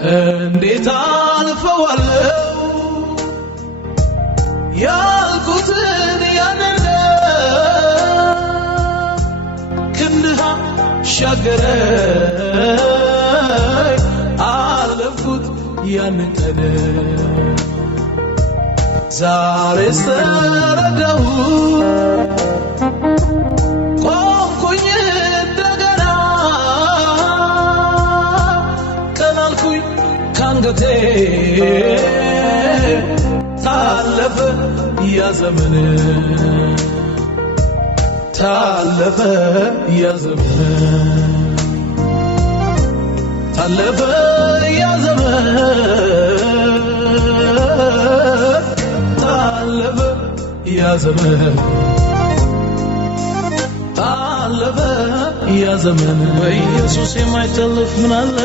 እንዴት አልፈዋለሁ ያልኩትን ያንን ክንድህ ሻገረኝ አለፍኩት ያንን ቀን ዛሬ ስረዳሁ ቆምኩኝ እንደገና ቀና አልኩኝ ካንገቴ ታለፈ ያ ዘመን ታለፈ ያ ዘመን ታለፈ ያ ዘመን ታለፈ ያ ዘመን ታለፈ ያ ዘመን በኢየሱስ የማይታለፍ ምን አለ